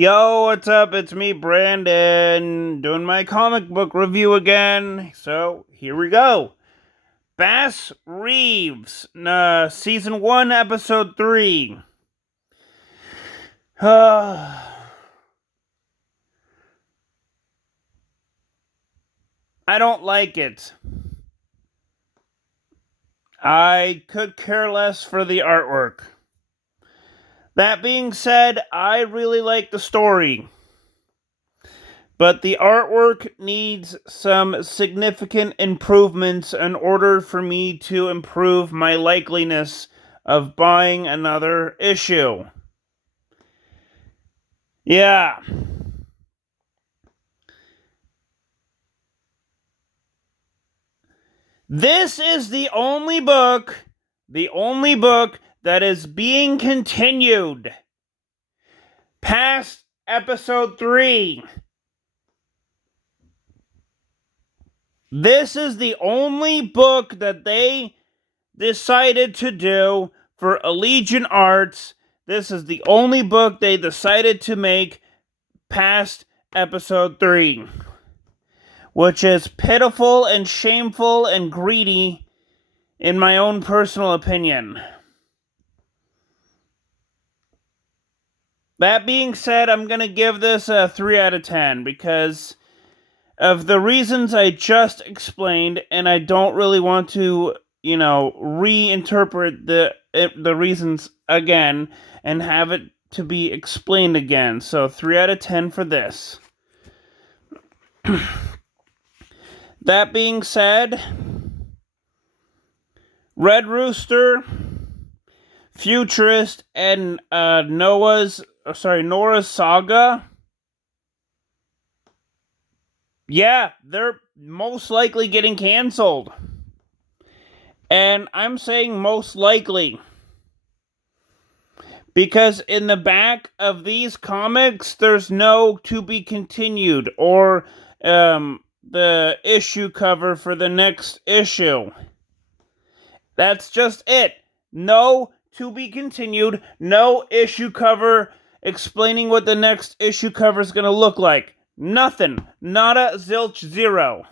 Yo, what's up? It's me, Brandon, doing my comic book review again. So, here we go. Bass Reeves, Season 1, Episode 3. I don't like it. I could care less for the artwork. That being said, I really like the story. But the artwork needs some significant improvements in order for me to improve my likeliness of buying another issue. Yeah. This is the only book that is being continued past episode 3. This is the only book that they decided to do for Allegiant Arts. This is the only book they decided to make past episode 3. Which is pitiful and shameful and greedy, in my own personal opinion. That being said, I'm going to give this a 3 out of 10 because of the reasons I just explained, and I don't really want to, reinterpret the reasons again and have it to be explained again. So 3 out of 10 for this. That being said, Red Rooster, Futurist, and Nora Saga. Yeah, they're most likely getting canceled. And I'm saying most likely because in the back of these comics, there's no to be continued or the issue cover for the next issue. That's just it. No to be continued, no issue cover explaining what the next issue cover is going to look like. Nothing. Nada, zilch, zero.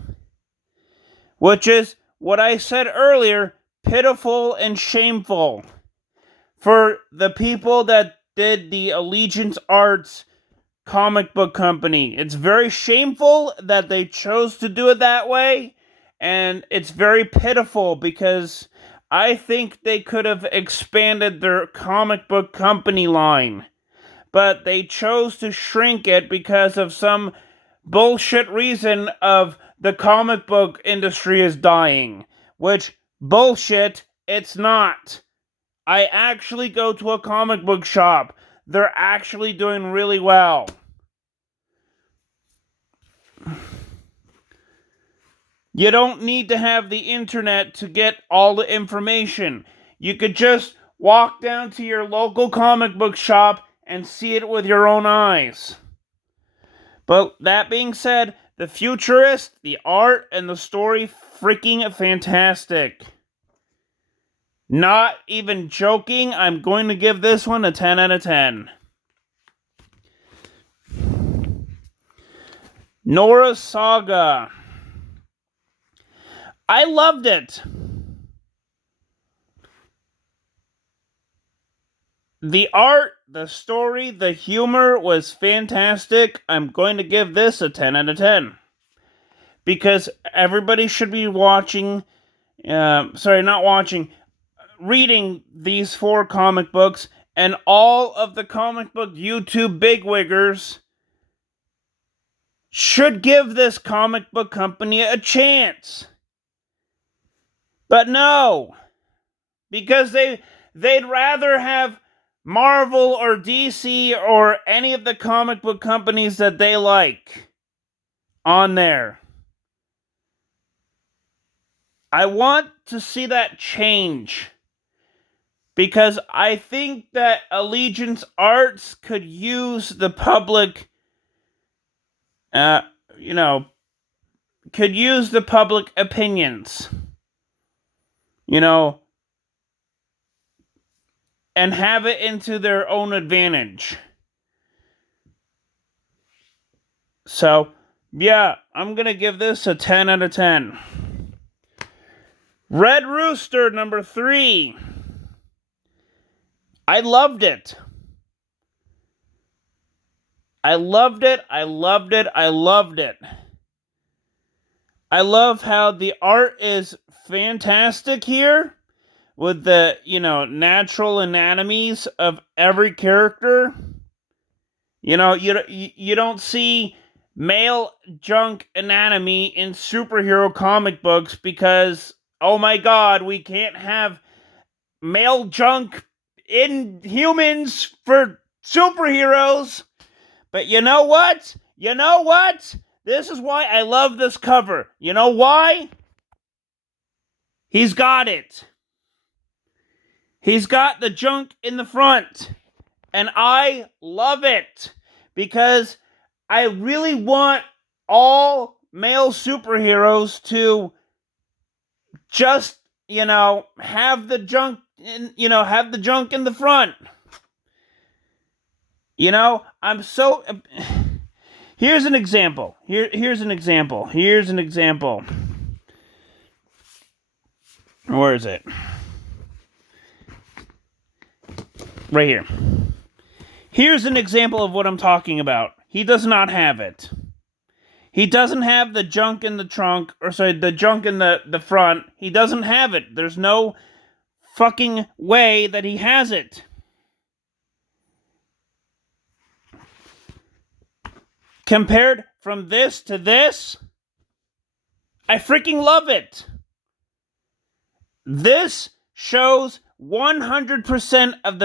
Which is what I said earlier, pitiful and shameful for the people that did the Allegiant Arts comic book company. It's very shameful that they chose to do it that way, and it's very pitiful because I think they could have expanded their comic book company line, but they chose to shrink it because of some bullshit reason of the comic book industry is dying, which bullshit it's not. I actually go to a comic book shop. They're actually doing really well. You don't need to have the internet to get all the information. You could just walk down to your local comic book shop and see it with your own eyes. But that being said, the Futurist, the art, and the story freaking fantastic. Not even joking, I'm going to give this one a 10 out of 10. Nora Saga. I loved it. The art, the story, the humor was fantastic. I'm going to give this a 10 out of 10. Because everybody should be reading these 4 comic books, and all of the comic book YouTube bigwiggers should give this comic book company a chance. But no, because they'd rather have Marvel or DC or any of the comic book companies that they like on there. I want to see that change. Because I think that Allegiant Arts could use the public, could use the public opinions, and have it into their own advantage. So, yeah, I'm going to give this a 10 out of 10. Red Rooster, number 3. I loved it. I loved it. I loved it. I loved it. I love how the art is fantastic here with the, natural anatomies of every character. You don't see male junk anatomy in superhero comic books because, oh my god, we can't have male junk in humans for superheroes. But you know what? This is why I love this cover. You know why? He's got it. He's got the junk in the front. And I love it. Because I really want all male superheroes to just, have the junk in the front. I'm so... Here's an example. Here's an example. Where is it? Right here. Here's an example of what I'm talking about. He does not have it. He doesn't have the junk in the trunk, the junk in the front. He doesn't have it. There's no fucking way that he has it. Compared from this to this, I freaking love it. This shows 100% of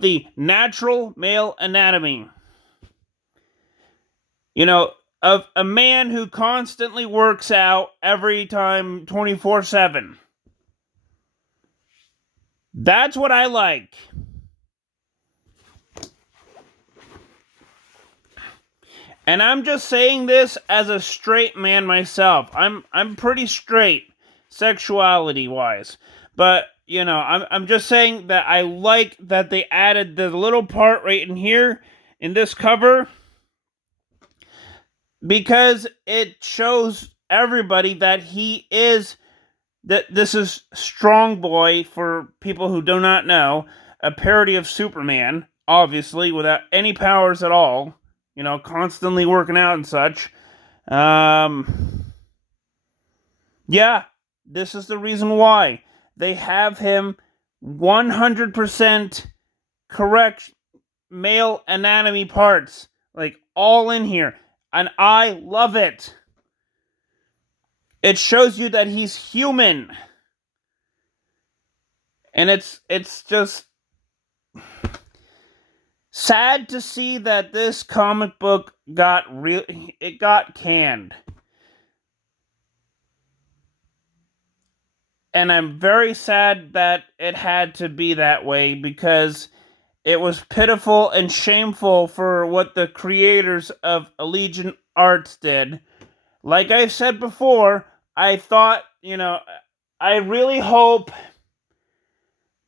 the natural male anatomy. Of a man who constantly works out every time 24/7. That's what I like. And I'm just saying this as a straight man myself. I'm pretty straight, sexuality-wise. But, I'm just saying that I like that they added the little part right in here, in this cover, because it shows everybody that this is Strong Boy, for people who do not know, a parody of Superman, obviously, without any powers at all. Constantly working out and such. Yeah, this is the reason why. They have him 100% correct male anatomy parts. All in here. And I love it. It shows you that he's human. And it's just... sad to see that this comic book got canned. And I'm very sad that it had to be that way, because it was pitiful and shameful for what the creators of Allegiant Arts did. Like I said before, I thought, I really hope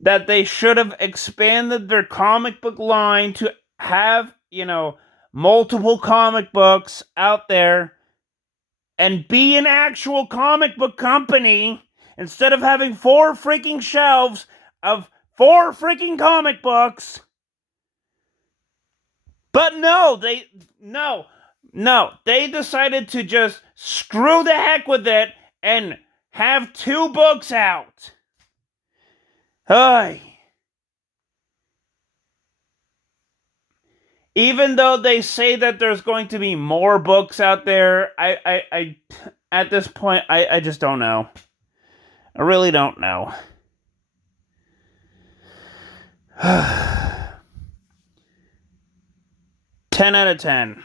that they should have expanded their comic book line to have, multiple comic books out there and be an actual comic book company instead of having 4 freaking shelves of 4 freaking comic books. But no, they decided to just screw the heck with it and have 2 books out. Even though they say that there's going to be more books out there, I at this point, I just don't know. I really don't know. 10 out of 10.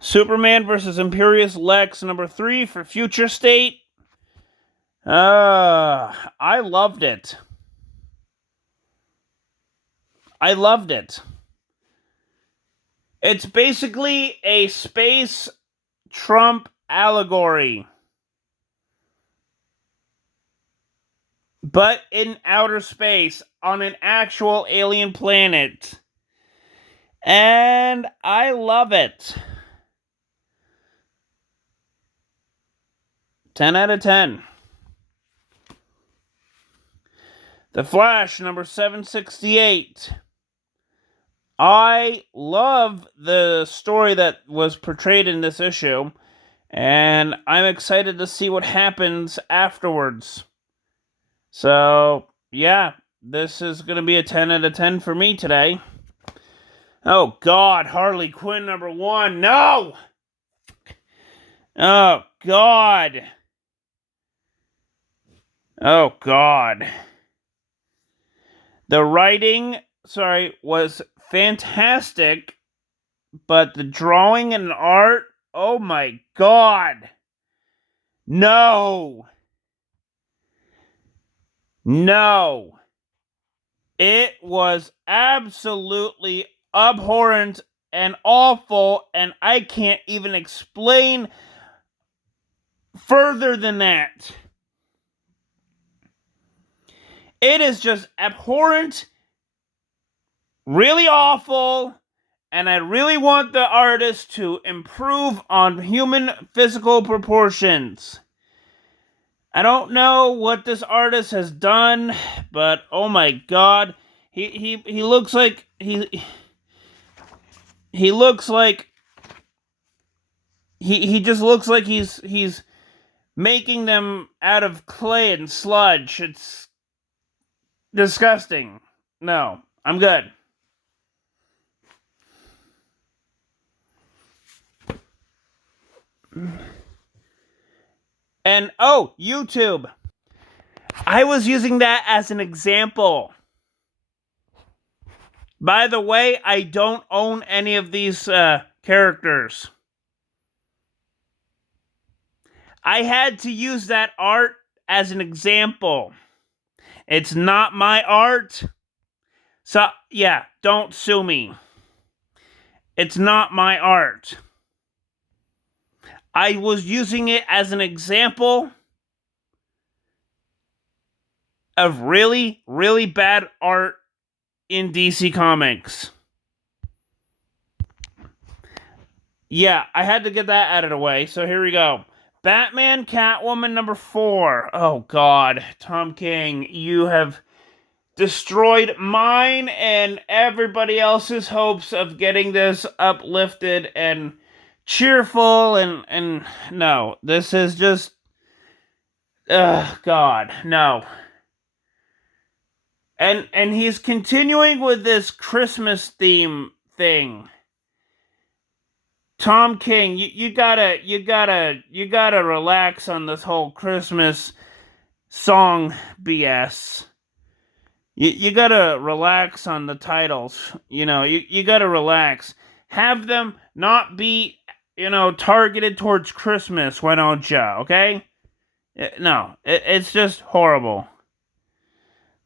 Superman vs. Imperious Lex, number 3 for Future State. I loved it. It's basically a space Trump allegory. but in outer space, on an actual alien planet. And I love it. 10 out of 10. The Flash, number 768. I love the story that was portrayed in this issue, and I'm excited to see what happens afterwards. So, yeah, this is going to be a 10 out of 10 for me today. Oh, God, Harley Quinn, number 1. No! Oh, God. Oh, God. The writing, was fantastic, but the drawing and art, oh my God. No. No. It was absolutely abhorrent and awful, and I can't even explain further than that. It is just abhorrent, really awful, and I really want the artist to improve on human physical proportions. I don't know what this artist has done, but oh my God, he looks like he looks like he just looks like he's making them out of clay and sludge. It's disgusting. No, I'm good. And oh, YouTube. I was using that as an example. By the way, I don't own any of these characters. I had to use that art as an example. It's not my art. So, yeah, don't sue me. It's not my art. I was using it as an example of really, really bad art in DC Comics. Yeah, I had to get that out of the way, so here we go. Batman Catwoman number 4. Oh, God. Tom King, you have destroyed mine and everybody else's hopes of getting this uplifted and cheerful, and no. This is just... God, no. And he's continuing with this Christmas theme thing. Tom King, you gotta relax on this whole Christmas song BS. You gotta relax on the titles. You gotta relax. Have them not be, targeted towards Christmas. Why don't you? Okay? No, it's just horrible.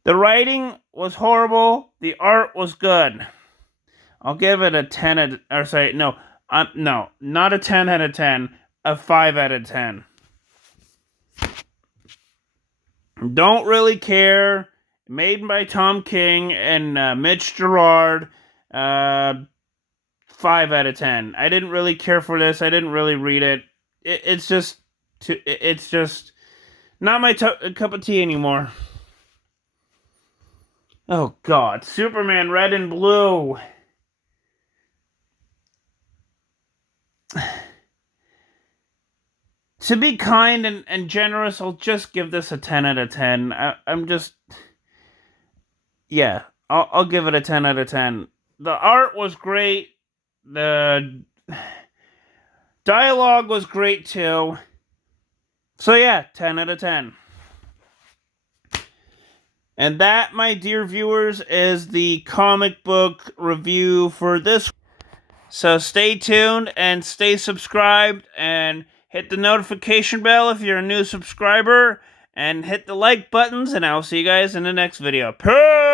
The writing was horrible. The art was good. I'll give it a 10 no, not a 10 out of 10, a 5 out of 10. Don't really care. Made by Tom King and Mitch Gerard. 5 out of 10. I didn't really care for this. I didn't really read it. It's just not my cup of tea anymore. Oh, God. Superman Red and Blue. To be kind and generous, I'll just give this a 10 out of 10. I'm just... Yeah, I'll give it a 10 out of 10. The art was great. The dialogue was great, too. So, yeah, 10 out of 10. And that, my dear viewers, is the comic book review for this. So stay tuned and stay subscribed and hit the notification bell if you're a new subscriber and hit the like buttons, and I'll see you guys in the next video. Peace!